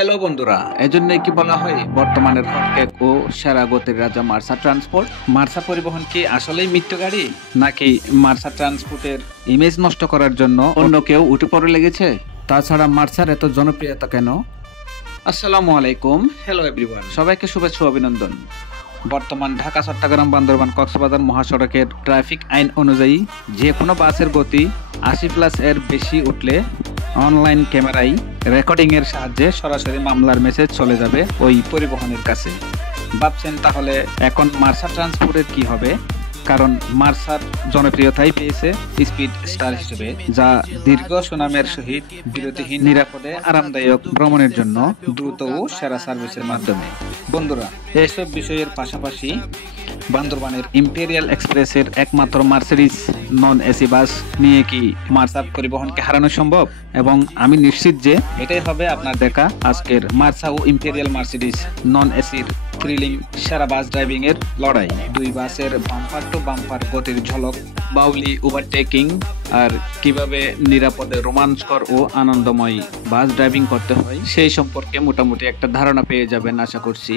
Hello বন্ধুরা, এজন্যই কি বলা হয় বর্তমানের হটকেক ও সেরা গতির রাজা মার্সা ট্রান্সপোর্ট। মার্সা পরিবহন কি আসলেই মৃত্যু গাড়ি, নাকি মার্সা ট্রান্সপোর্টের ইমেজ নষ্ট করার জন্য অন্য কেউ উঠে পড়ে লেগেছে? তাছাড়া মার্সার এত জনপ্রিয়তা কেন? আসসালামু আলাইকুম, হ্যালো এভরিওয়ান, সবাইকে শুভেচ্ছা ও অভিনন্দন। বর্তমান ঢাকা, চট্টগ্রাম, বান্দরবান, কক্সবাজার মহাসড়কের ট্রাফিক আইন অনুযায়ী যে কোনো বাসের গতি 80+ এর বেশি উঠলে অনলাইন ক্যামেরায় রেকর্ডিং এর সাহায্যে সরাসরি মামলার মেসেজ চলে যাবে ওই পরিবহনের কাছে। ভাবছেন তাহলে এখন মার্সা ট্রান্সপোর্টের কি হবে? কারণ মার্সার জনপ্রিয়তাই পেয়েছে স্পিড স্টার হিসেবে, যা দীর্ঘ সুনামের সহিত বিরতিহীন, নিরাপদে আরামদায়ক ভ্রমণের জন্য দ্রুত ও সেরা সার্ভিসের মাধ্যমে। বন্ধুরা, এসব বিষয়ের পাশাপাশি বান্দরবানের ইম্পেরিয়াল এক্সপ্রেসের একমাত্র মার্সিডিজ নন এসি বাস নিয়ে কি মার্সা পরিবহনকে হারানো সম্ভব? এবং আমি নিশ্চিত যে এটাই হবে আপনার দেখা আজকের মার্সা ও ইম্পেরিয়াল মার্সিডিজ নন এসির থ্রিলিং সেরা বাস ড্রাইভিং এর লড়াই। দুই বাসের বাম্পার টু বাম্পার গতির ঝলক, বাউলি ওভারটেকিং, আর কিভাবে নিরাপদে রোমাঞ্চকর ও আনন্দময় বাস ড্রাইভিং করতে হয় সেই সম্পর্কে মোটামুটি একটা ধারণা পেয়ে যাবেন আশা করছি।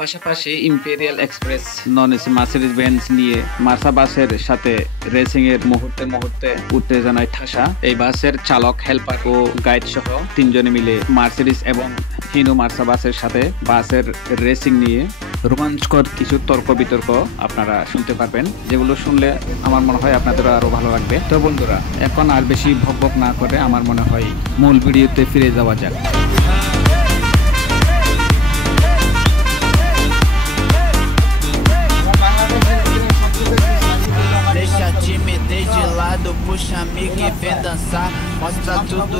পাশাপাশি imperial express non AC Mercedes Benz নিয়ে মার্সা বাসের সাথে রেসিং এর মুহূর্তে মুহূর্তে উত্তেজনায় ঠাসা এই বাসের চালক, হেল্পার ও গাইড সহ তিনজনে মিলে মার্সিডিজ এবং হিনো মার্সা বাসের সাথে বাসের রেসিং নিয়ে রোমাঞ্চকর কিছু তর্ক বিতর্ক আপনারা শুনতে পারবেন, যেগুলো শুনলে আমার মনে হয় আপনাদেরও আরো ভালো লাগবে। তো বন্ধুরা, এখন আর বেশি ভকভক না করে আমার মনে হয় মূল ভিডিওতে ফিরে যাওয়া যাক। Timidez de lado, puxa amigo e vem dançar. Mostra tudo.